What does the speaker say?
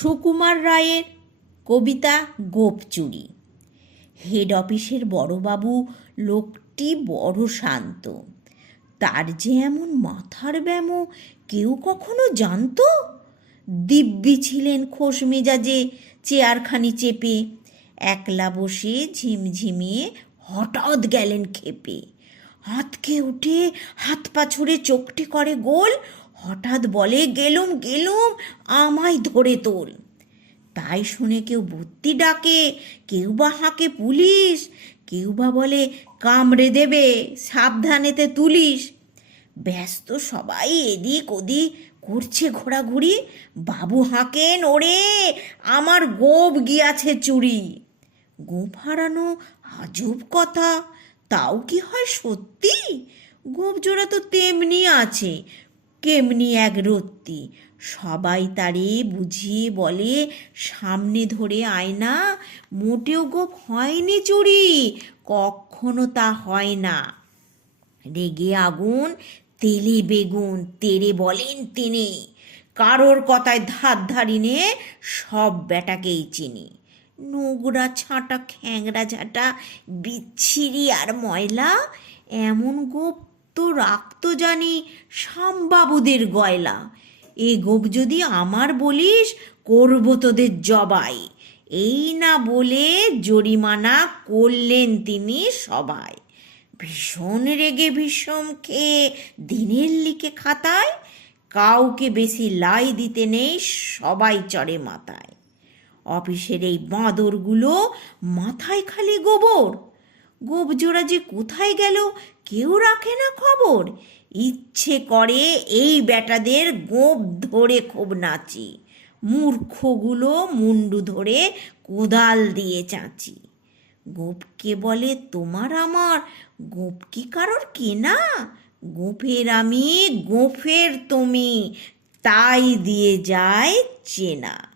সুকুমার রায়ের কবিতা গোপচুরি। হেড অফিসের বড়বাবু লোকটি বড় শান্ত। তার যে এমন মাথার ব্যামো কেউ কখনো জানতো? দিব্যি ছিলেন খোশ মেজাজে চেয়ারখানি চেপে। একলা বসে ঝিমঝিমিয়ে হঠাৎ গেলেন খেপে। হাতকে উঠে হাত পা ছুড়ে চোখটি করে গোল হঠাৎ বলে, গেলুম গেলুম, আমায় ধরে তোল। তাই শুনে কেউ বুদ্ধি ডাকে, কেউ বা হাঁকে পুলিশ, কেউ বা বলে, কামড়ে দেবে, সাবধানেতে তুলিস। ব্যস্ত সবাই এদিক ওদিক করছে ঘোরাঘুরি। বাবু হাঁকেন, ওরে, আমার গোপ গিয়াছে চুরি। গোপ হারানো আজব কথা, তাও কি হয় সত্যি? গোপ জোড়া তো তেমনি আছে। কেমনি এক রত্তি। সবাই তারে বুঝিয়ে বলে, সামনে ধরে আয়না মোটেও গোপ হয়নি চুরি, কখনো তা হয় না। রেগে আগুন, তেলে বেগুন, তেরে বলেন তিনি, কারোর কথায় ধার ধারিনে সব বেটাকেই চিনি। নোংরা ছাঁটা, খ্যাংরা ঝাঁটা, বিচ্ছিরি আর ময়লা, এমন গোপ তো রাখতো জানি শামবাবুদের গয়লা। এ গোপ যদি আমার বলিস, করব তোদের জবাই। এই না বলে জরিমানা করলেন তিনি সবাই। ভীষণ রেগে ভীষণ খেয়ে দিনের লিখে খাতায়, কাউকে বেশি লাই দিতে নেই, সবাই চড়ে মাথায়। অফিসের এই বাঁদরগুলো মাথায় খালি গোবর। গোবজোড়া যে কোথায় গেল? কেউ রাখে না খবর। ইচ্ছে করে এই বেটাদের গোপ ধরে খুব নাচি। মূর্খগুলো মুন্ডু ধরে কোদাল দিয়ে চাঁচি। গোপকে বলে, তোমার আমার। গোপ কি কারোর কেনা? গোফের আমি গোফের তুমি। তাই দিয়ে যায় চেনা।